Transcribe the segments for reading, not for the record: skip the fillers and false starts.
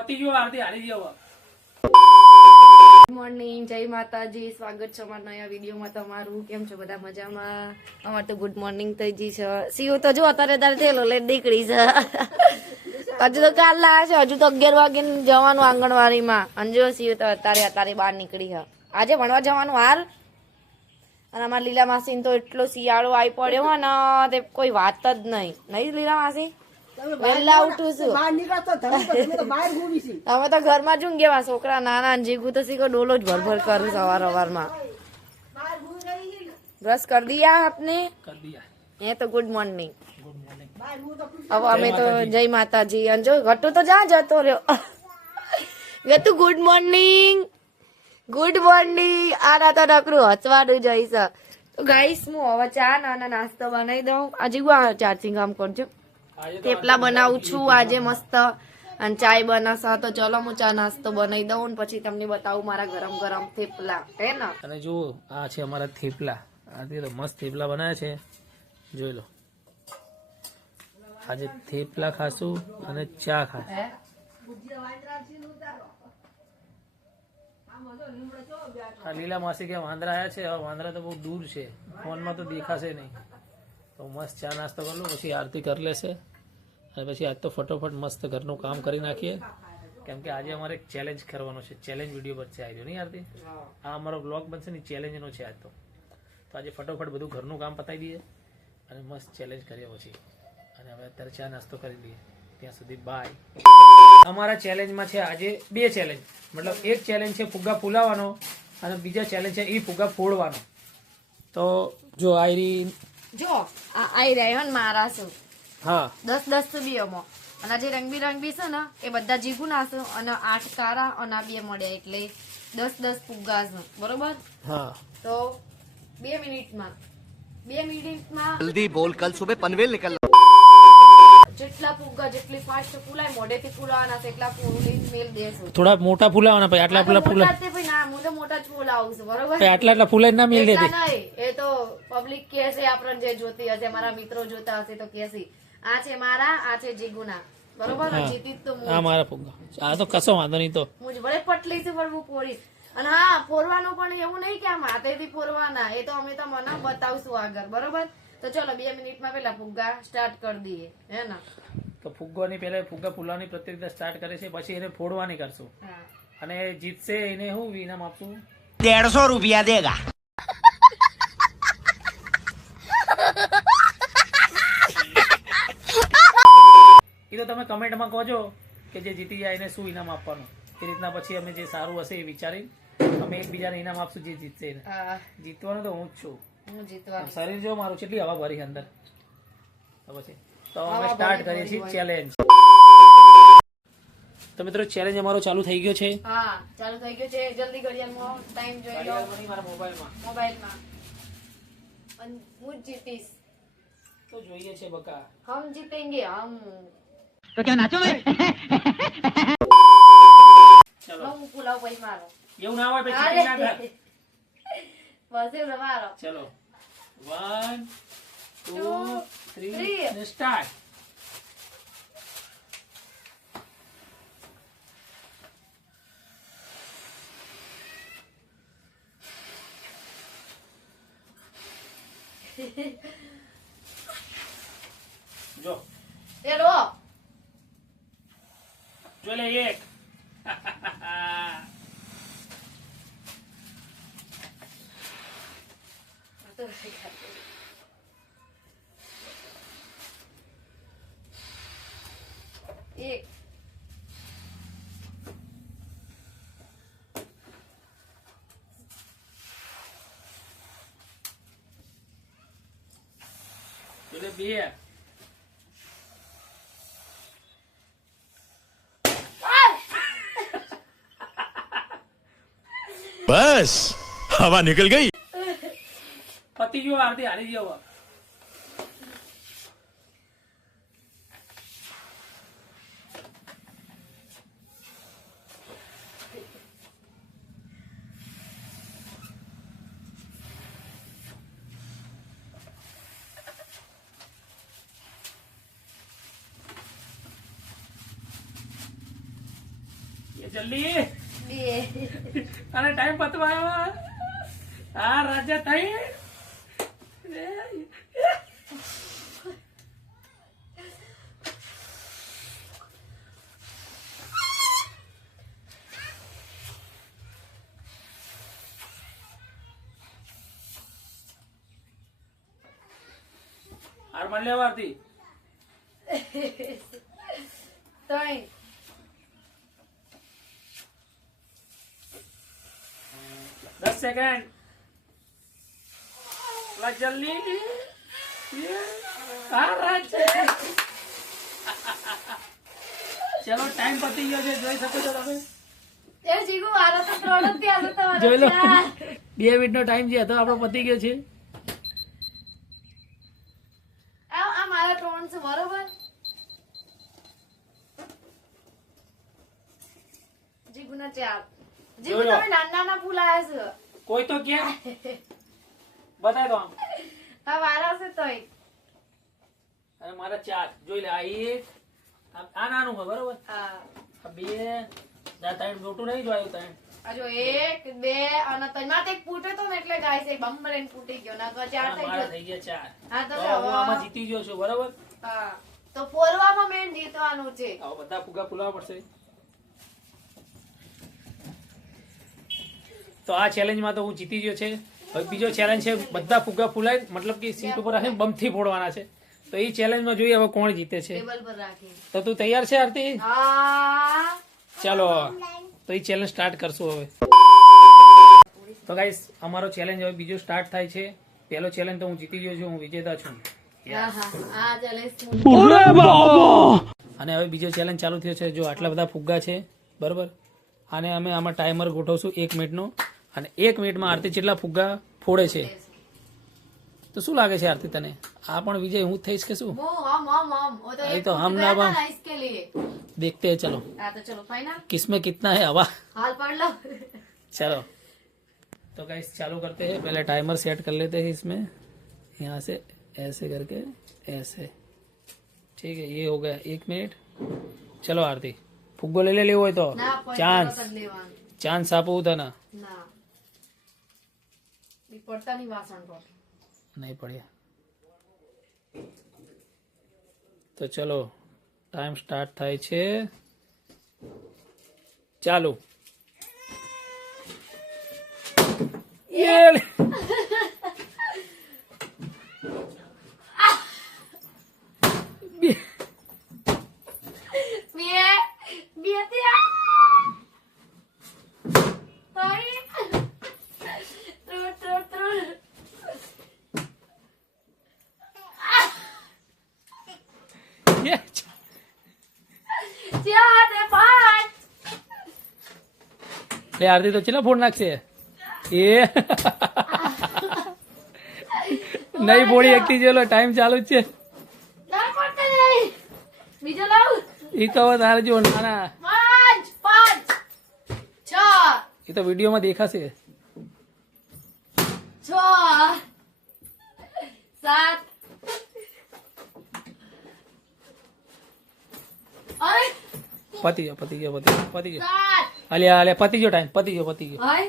પતિ ગયો આરતી હારી ગયો. ગુડ મોર્નિંગ, જય માતાજી. સ્વાગત છે અમારા નયા વિડીયોમાં તમારું. કેમ છો બધા? મજામાં? અમારે તો ગુડ મોર્નિંગ થઈ ગઈ છે. સીઓ તો જો અત્યારે થયેલો લેટ નીકળી છે. હજુ તો કાલ લાવે છે. હજુ તો 11 વાગે જવાનું આંગણવાડીમાં. અને જો સીઓ તો અત્યારે બહાર નીકળી છે. આજે ભણવા જવાનું હાલ. અને અમારા લીલા માસી તો એટલો શિયાળો આવી પડ્યો હોય ને તે કોઈ વાત જ નહીં લીલા માસી? વહેલા ઉઠું છું. અમે તો ઘરમાં જ ઊંઘેવા. છોકરા નાના જીગું તો શીખો ડોલો જ ભરભર કરું સવારમાં. બ્રશ કરી દિયા આપને? કર દિયા. એ તો ગુડ મોર્નિંગ. Good morning. હવે અમે તો જય માતાજી. અને જો ઘટુ તો જ્યાં જતો રહ્યો. તું ગુડ મોર્નિંગ, ગુડ મોર્નિંગ. આના તો નકરું હસવાનું જઈશ. તો ગાઈસ હું હવે ચા નાના નાસ્તો બનાવી દઉં. આજે ચાર્જિંગ કામ કરજો. થેપલા બનાવું છું આજે મસ્ત. અને ચાય બનાવશો તો ચલો હું ચા નાસ્તો બનાવી દઉં ને પછી તમને બતાવું મારા ગરમ ગરમ થેપલા. હે ને? અને જો આ છે અમારા થેપલા. આજે તો મસ્ત થેપલા બનાવ્યા છે, જોઈ લો. આજે થેપલા ખાશું અને ચા ખાશું. આ લીલા માસી કે વાંદરા આવ્યા છે. હવે વાંદરા તો બહુ દૂર છે, ફોનમાં તો દેખાશે નહીં. તો મસ્ત ચા નાસ્તો કરી લો, પછી આરતી કરી લેશે. અને પછી આજ તો ફટોફટ મસ્ત ઘરનું કામ કરી નાખીએ, કેમ કે આજે અમારે એક ચેલેન્જ કરવાનો છે. ચેલેન્જ વિડીયો બનશે આજે, નહીં આરતી? આ અમારો બ્લોગ બનશે ને, ચેલેન્જનો છે આજ તો. તો આજે ફટોફટ બધું ઘરનું કામ પતાવી દઈએ અને મસ્ત ચેલેન્જ કરીએ પછી. અને હવે અત્યારે ચા નાસ્તો કરી લઈએ. ત્યાં સુધી બાય. અમારા ચેલેન્જમાં છે આજે 2 ચેલેન્જ. મતલબ એક ચેલેન્જ છે ફુગ્ગા ફૂલાવાનો અને બીજા ચેલેન્જ છે એ ફુગ્ગા ફોડવાનો. તો જો આયરી જો આ આઈ રહ્યા ને મારા શું હા 10 સુધી અમો. અને જે રંગબેરંગી છે ને એ બધા જીગું નાખશું અને 8 તારા અને આ 2 મળ્યા એટલે 10 ફુગ્ગા છે. બરોબર? હા. તો 2 મિનિટમાં जल्दी बोल, कल सुबह पनवेल निकलना। જેટલા ફુગ્ગા જેટલી ફાસ્ટ ફૂલાય મોઢેથી ફૂલાવાના છે એટલા ફૂલીને મેલ દેશું. થોડા મોટા ફૂલાવાના, પછી આટલા ફૂલા મોટા જ તે ભાઈ ના, હું તો મોટા જ ફૂલાવું છું. બરોબર? પછી આટલા ફૂલાઈ ના મિલ એટલા દેતી. નહીં, એ તો પબ્લિક કે છે આપણને જે જોતી હશે, મારા મિત્રો જોતા હશે તો કહેશે આ છે મારા, આ છે જીગુના. બરોબર? જીતી તો હું આ મારા ફુગ્ગા. આ તો કશો વાંધો નહીં. તો હું જ ભલે પટલી છું પણ હું ફોડી. અને હા, ફોરવાનું પણ એવું નહીં કે આમ હાથેથી ફોરવાના, એ તો અમે તો મને બતાવશું આગળ. બરોબર? તો ચલો 2 મિનિટમાં પેલા ફુગ્ગા સ્ટાર્ટ કરી દઈએ. હે ને? તો ફુગ્ગોની પહેલા ફુગ્ગા ફૂલાવાની પ્રતિક્રિયા સ્ટાર્ટ કરે છે, પછી એને ફોડવાની કરશું. હા. અને જીતશે એને હું ઇનામ આપશું? 150 रुपया देगा। એ તો તમે કમેન્ટમાં કહો છો કે જે જીતી જાય એને શું ઇનામ આપવાનું. એ રીતના પછી અમે જે સારું હશે એ વિચારી અમે એકબીજાને ઇનામ આપશું જે જીતશે એને. હા, જીતવાનું તો હું જ છું. હું જીતવા. શરીર જો મારું કેટલી હવા ભરી અંદર. તો પછી તો અમે સ્ટાર્ટ કરીએ છીએ ચેલેન્જ. તો મિત્રો ચેલેન્જ અમારો ચાલુ થઈ ગયો છે. હા, ચાલુ થઈ ગયો છે. જલ્દી ઘડિયાળમાં ટાઈમ જોઈ લો. મારા મોબાઈલમાં મોબાઈલમાં. અને હું જ જીતીશ. તો જોઈએ છે બકા. હમ જીતેંગે હમ. तो क्या नाचो मैं? ચલો હું પુલાવ પછી મારો. એવું ના હોય પછી ના થાય. બસ એવું મારો. ચલો 1 2 3 3 અને સ્ટાર્ટ. જો એ લો. જો લે એક. એક. જો લે 2. बस हवा निकल गई। પતિ ગયો આરતી હારી ગયો. જલ્દી બે અને ટાઈમ પતવા આવ્યો આ રાજા થઈ હાર માન લેવાતી 3 10 સેકન્ડ લા જલ્દી આ રાજા ચલો ટાઈમ પતી ગયો છે જોઈ શકો છો તમે એ જીગુ મારો તો 3 જ થયા તો જોઈ લો તમારો 2 મિનિટનો ટાઈમ છે તો આપણો પતી ગયો છે આ મારા 3 છે બરોબર જીગુના 4 જીગુ જોઈ લો. તમે નાના ફૂલ આયા છો કોઈ તો કે બતાય દો આમ આ મારા છે તોય અને મારા 4 જોઈ લે આ એક આ નાનું છે બરોબર હા આ 2 આ 3 મોટું નહીં જોયું 3 આ જો 1 2 અને તઈમાં તો એક ફૂટે તો ને એટલે ગાઈસ એક બમ્બરેન ફૂટી ગયો ના તો 4 થઈ મારા ગયો થઈ ગયા 4 હા તો તો જો હું આમાં જીતી ગયો છું બરોબર હા તો ફોરવામાં મેન જીતવાનું છે આવો બધા ફુગા ફુલાવા પડશે તો આ ચેલેન્જમાં તો હું જીતી ગયો છે હવે બીજો ચેલેન્જ છે બધા ફુગા ફુલાય મતલબ કે સીટ ઉપર રાખીને બમથી ફોડવાના છે તો એ ચેલેન્જમાં જોઈએ હવે કોણ જીતે છે ટેબલ પર રાખી તો તું તૈયાર છે આરતી હા ચાલો તો એ ચેલેન્જ સ્ટાર્ટ કરશું હવે તો ગાઈસ અમારો ચેલેન્જ હવે બીજો સ્ટાર્ટ થાય છે પહેલો ચેલેન્જ તો હું જીતી ગયો છું હું વિજેતા છું આ ચેલેન્જ અને હવે બીજો ચેલેન્જ ચાલુ થયો છે જો આટલા બધા ફુગ્ગા છે બરોબર અને અમે આમાં ટાઈમર ગોઠવશું 1 મિનિટનો અને 1 મિનિટમાં આરતી જેટલા ફુગ્ગા ફોડે છે તો શું લાગે છે આરતી તને આ પણ વિજય હું જ થઈશ કે શું हम वो तो अरे एक तो हम फुट ना गया था बम। ना इसके लिए देखते हैं चलो हाँ तो चलो फाइनल किसमें कितना है हवा हाल पढ़ लो चलो तो गाइस चालू करते हैं पहले टाइमर सेट कर लेते हैं इसमें यहाँ से ऐसे करके ऐसे ठीक है ये हो गया 1 मिनट चलो आरती फुग्गो ले लेવો હોય તો ना point ચાન્સ कर लेवान ચાન્સ આપવું તને ना भी पड़ता नहीं वासन पर नहीं પડ્યા તો ચલો ટાઈમ સ્ટાર્ટ થાય છે ચાલુ યે Bia Bia tia Sorry Terus યે Cia de pan લે આરતી તો ચેલા ફોડ નાખશે એ નહીં બોડી એકટી જેલો ટાઈમ ચાલુ જ છે Dah porta नहीं Bija lau ઈ તો હવે તારે જો નાના 5 6 એ તો વિડીયોમાં દેખાશે 6 7 Ay પતી ગયો 7 અલ્યા પતી ગયો ટાઈમ પતી ગયો Ay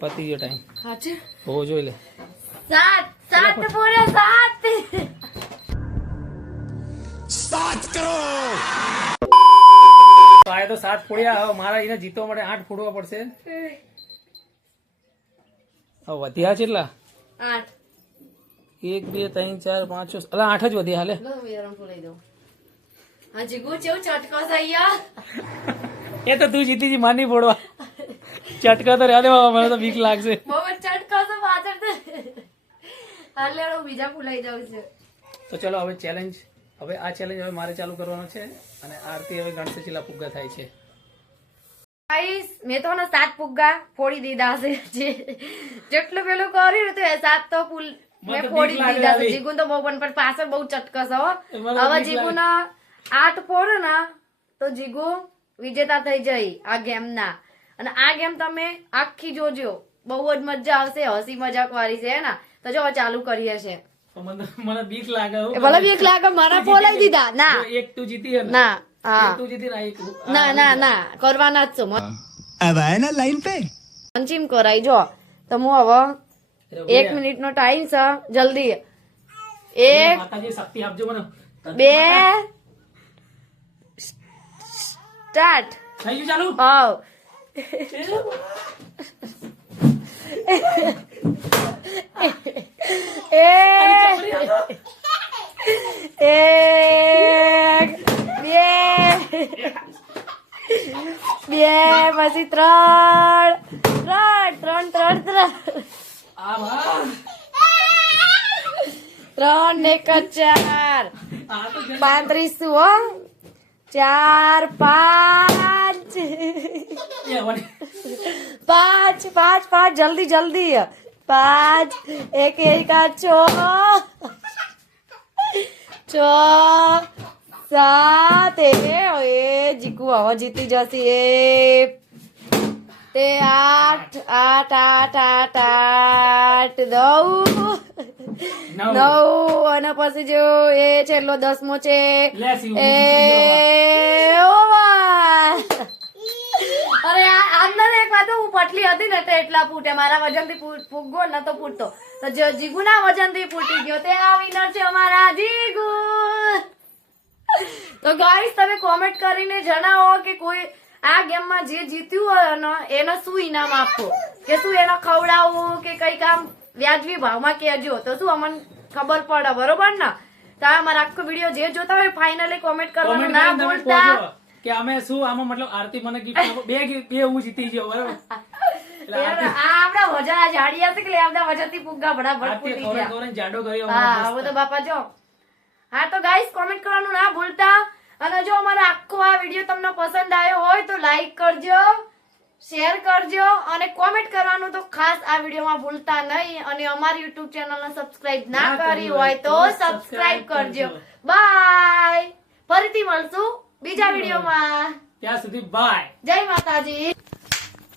ટાઈમ Hace હો જોઈ લે 7 पूरे 7 તો આ તો 7 ફોડ્યા હવે મારા એને જીતવા માટે 8 ફોડવા પડશે હવે વધ્યા કેટલા 8 1 2 3 4 5 6 અલા 8 જ વધ્યા હાલે લો મેરમ ફૂલાઈ દો હાજી ગુ ચેવ ચટકો સૈયા એ તો તું જીતી જી માની ફોડવા ચટકા તો રહ્યા દે બાબા મને તો બીક લાગશે બહુ ચટકો તો પાછળ તો હાલે હું બીજા ફૂલાઈ જાઉં છું તો ચલો હવે ચેલેન્જ હવે આ ચેલેન્જ હવે મારે ચાલુ કરવાનો છે અને આરતી હવે ગણશે કેટલા ફુગ્ગા થાય છે ગાઈસ મેં તો ને 7 ફુગ્ગા ફોડી દીધા છે જેટલું પેલું કર્યું તો એ 7 તો ફૂલ મને મેં તો ફોડી બીક લાગે દીધા છે આવી. જીગુન તો બહુ પણ પાછળ બહુ ચટકસ હો મને તો હવે બીક જીગુન 8 ફોડે ને તો જીગુ વિજેતા થઈ જઈ આ ગેમ ના અને આ ગેમ તમે આખી જોજો બહુ જ મજા આવશે હસી મજાક વાળી છે હે ને તો જો હવે ચાલુ કરીએ છે તો મને બીક લાગે હો. એ ભલે બીક લાગે મારા ફોલાઈ દીધા ના જો એક તું જીતી હે ને ના હા તું જીતી રાઈ ના ના ના કરવાના જ છું अब आए ना लाइन पे અંચીમ કરાઈ જો તો હું હવે 1 મિનિટ નો ટાઈમ છે જલ્દી 1 માતાજી શક્તિ આપજો મને 2 સ્ટાર્ટ થઈ ગયું ચાલુ આવ એક બે પછી ત્રણ આ વાહ 3 ને 4 આ તો 35 હો 4 5 એ વળી. 5 જલ્દી જલ્દી 5 એક આ 6 7 એ જીકુ હવે જીતી જશે તે 8 9 અને પછી જો એ છેલ્લો 10મો છે લે શિવ, એ ઓવા અરે અંદર એક વાત હું પટલી હતી ને તો એટલા ફૂટે મારા વજન થી ફૂગો ન તો ફૂટતો તો જો જીગુ ના વજન થી ફૂટી ગયો તે આ વિનર છે અમારા જીગુ તો ગાઈસ તમે કોમેન્ટ કરીને જણાવો કે કોઈ આ ગેમ માં જે જીત્યું હોય ને એને શું ઇનામ આપો કે શું એને ખવડાવવું કે કઈ કામ વ્યાજબી ભાવમાં કહેજો તો શું અમને ખબર પડે બરોબર ને તો આ મારા આખો વિડીયો જે જોતા હોય ફાઇનલી કોમેન્ટ કરવાનું Comment ના કરીને તમે ભૂલતા કહેજો કે અમે શું આમાં મતલબ આરતી મને ગિફ્ટ આપો બે હું જીતી ગયો બરાબર એટલે આ આપડા વજન આ જાડી હશે કે આપડા વજન થી ફુગ્ગા બરાબર આરતી ફૂટી ખવડાવી ગયા ખવડાવીને જાડો કર્યો હા મસ્ત. હવે તો બાપા જો હા તો ગાઈસ કોમેન્ટ કરવાનું ના ભૂલતા અને જો અમારો આખો આ વિડીયો તમને પસંદ આવ્યો હોય તો લાઈક કરજો શેર કરજો અને કોમેન્ટ કરવાનું તો ખાસ આ વિડીયોમાં ભૂલતા નહીં અને અમારી યુટ્યુબ ચેનલને સબસ્ક્રાઇબ ના કરી હોય તો સબસ્ક્રાઇબ કરજો બાય ફરીથી મળશું બીજા વિડીયોમાં ત્યાં સુધી બાય જય માતાજી